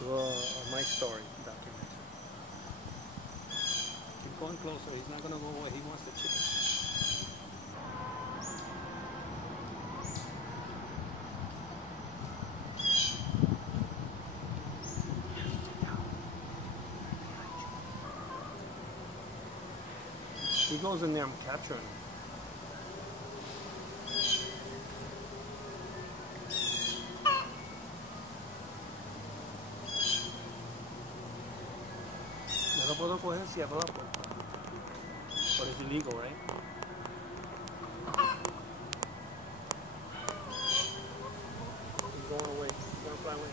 Do my story documentary. Keep going closer. He's not gonna go away. He wants the chicken. He goes in there. I'm capturing him. No lo puedo coger si abro la puerta. But it's illegal, right? He's going away. He's gonna fly away.